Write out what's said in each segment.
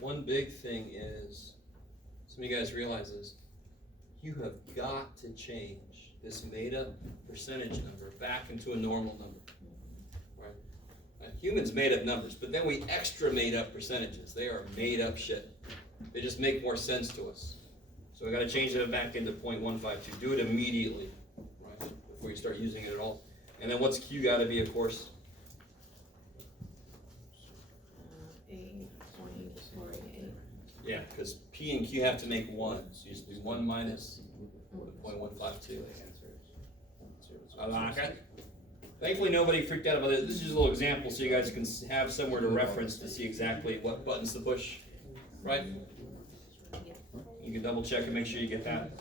one big thing is, some of you guys realize this, you have got to change this made-up percentage number back into a normal number. Right? Humans made up numbers, but then we extra made up percentages. They are made up shit. They just make more sense to us. So we got to change it back into 0.152. Do it immediately, right, before you start using it at all. And then what's Q got to be, of course? 8.48. Yeah, because P and Q have to make 1. So you just do 1 minus 0.152. I like it. Thankfully, nobody freaked out about it. This is just a little example so you guys can have somewhere to reference to see exactly what buttons to push, right? You can double check and make sure you get that.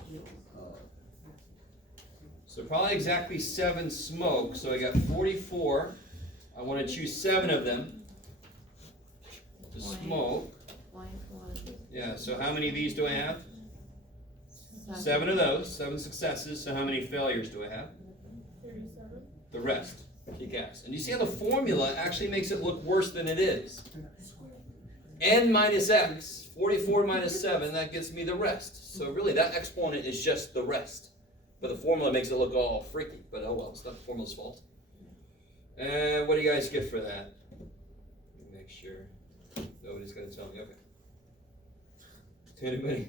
So probably exactly 7 smoke. So I got 44. I want to choose 7 of them to smoke. Yeah, so how many of these do I have? 7 of those, 7 successes. So how many failures do I have? 37. The rest. Kick ass. And you see how the formula actually makes it look worse than it is. N minus x, 44 minus 7, that gives me the rest. So really that exponent is just the rest. But the formula makes it look all freaky. But oh well, it's not the formula's fault. And what do you guys get for that? Let me make sure. Nobody's going to tell me. Okay. Anybody?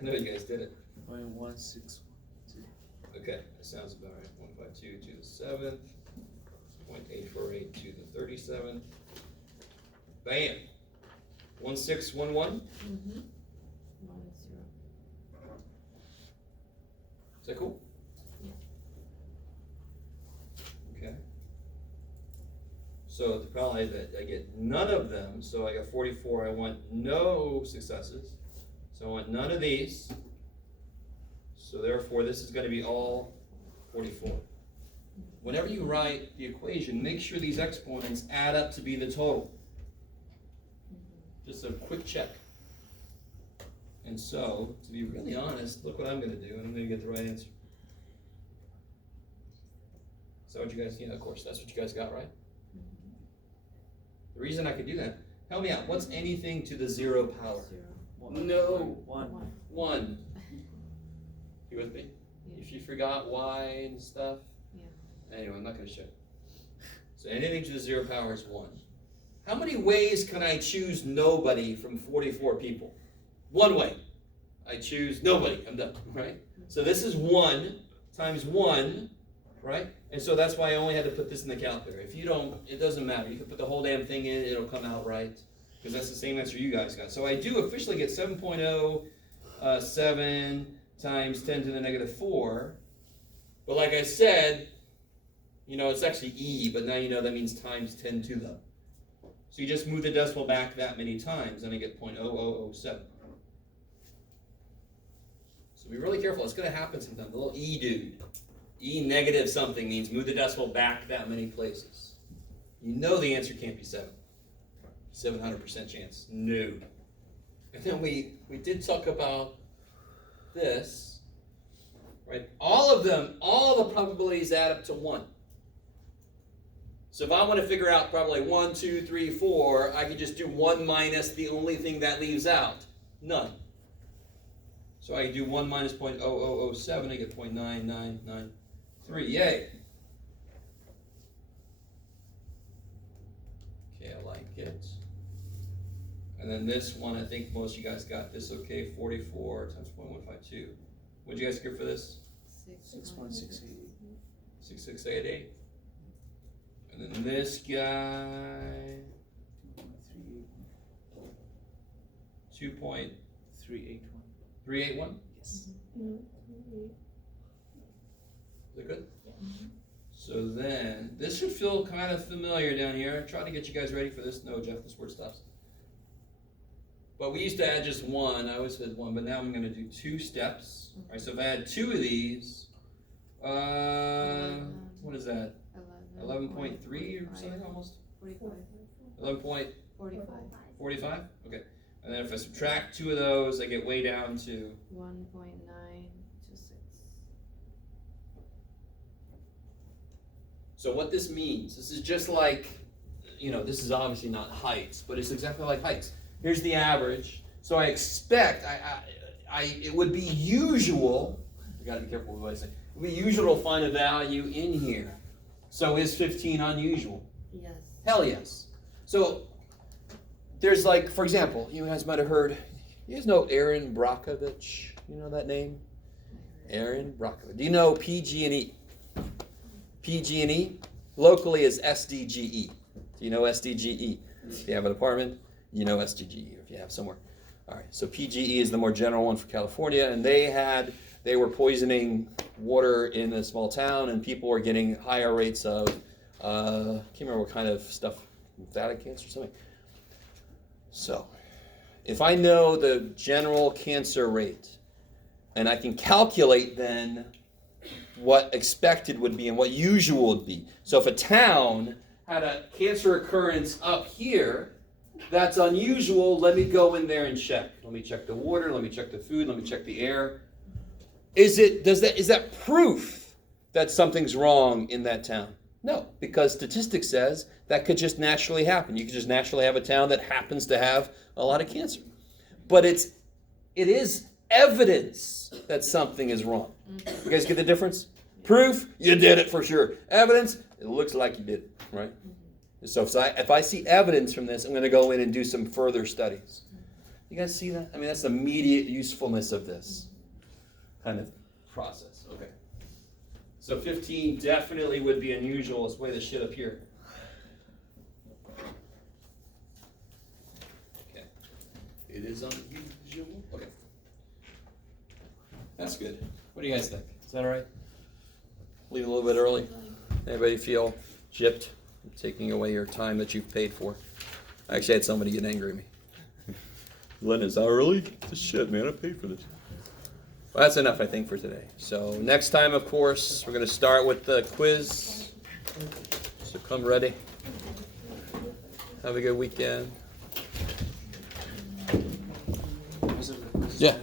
I know you guys did it. 0.1612. Okay, that sounds about right. 152 to the 7th. 0.848 to the 37th. Bam! 1611. Mm-hmm. Is that cool? Yeah. Okay. So the problem is that I get none of them. So I got 44. I want no successes. So I want none of these. So therefore, this is going to be all 44. Whenever you write the equation, make sure these exponents add up to be the total. Just a quick check. And so, to be really honest, look what I'm going to do, and I'm going to get the right answer. Is that what you guys, yeah, of course, that's what you guys got, right? The reason I could do that, help me out, what's anything to the 0 power? 0. No. 1. 1. You with me? Yeah. If you forgot y and stuff. Yeah. Anyway, I'm not going to show. So anything to the 0 power is 1. How many ways can I choose nobody from 44 people? One way. I choose nobody. I'm done, right? So this is 1 times 1, right? And so that's why I only had to put this in the calculator. If you don't, it doesn't matter. You can put the whole damn thing in, it'll come out right. Because that's the same answer you guys got. So I do officially get 7.07 times 10 to the negative 4. But like I said, you know, it's actually E, but now you know that means times 10 to the. So you just move the decimal back that many times, and I get 0.0007. So be really careful. It's going to happen sometimes. The little E dude. E negative something means move the decimal back that many places. You know the answer can't be 7. 700% chance. No. And then we did talk about this, right? All of them, all the probabilities add up to 1. So if I want to figure out probably 1, 2, 3, 4, I can just do 1 minus the only thing that leaves out. None. So I can do 1 minus 0.0007, I get 0.9993. Yay. Okay, I like it. And then this one, I think most of you guys got this okay. 44 times 0.152. What did you guys get for this? 6.688. 6688. And then this guy, 2.381. 381. Yes. Is that good? So then, this should feel kind of familiar down here. I'm trying to get you guys ready for this. No, Jeff, this word stops. But we used to add just 1. I always said 1, but now I'm going to do 2 steps. All right, so if I had 2 of these, what is that? 11.3 or something almost? 45. 11.45? Okay. And then if I subtract 2 of those, I get way down to 1.926. So what this means, this is just like, you know, this is obviously not heights, but it's exactly like heights. Here's the average. So I expect, it would be usual, you gotta be careful with what I say, it would be usual to find a value in here. So is 15 unusual? Yes. Hell yes. So there's like, for example, you guys might have heard, you guys know Aaron Brockovich? You know that name? Aaron Brockovich. Do you know PG&E? PG&E locally is SDGE. Do you know SDGE? If you have an apartment, you know SDGE, or if you have somewhere. All right, so PGE is the more general one for California, and they were poisoning water in a small town, and people were getting higher rates of, I can't remember what kind of stuff, lymphatic cancer or something. So, if I know the general cancer rate, and I can calculate then what expected would be and what usual would be. So if a town had a cancer occurrence up here, that's unusual. Let me go in there and check. Let me check the water, let me check the food, let me check the air. Is that proof that something's wrong in that town? No, because statistics says that could just naturally happen. You could just naturally have a town that happens to have a lot of cancer. But it is evidence that something is wrong. You guys get the difference? Proof, you did it for sure. Evidence, it looks like you did it, right? So if I see evidence from this, I'm going to go in and do some further studies. You guys see that? I mean, that's the immediate usefulness of this kind of process. Okay. So 15 definitely would be unusual. Let's weigh this shit up here. Okay. It is unusual. Okay. That's good. What do you guys think? Is that all right? Leave a little bit early. Anybody feel gypped? I'm taking away your time that you've paid for. I actually had somebody get angry at me. Glenn, is that early? This shit, man. I paid for this. Well, that's enough, I think, for today. So next time, of course, we're going to start with the quiz. So come ready. Have a good weekend. Was it- Yeah.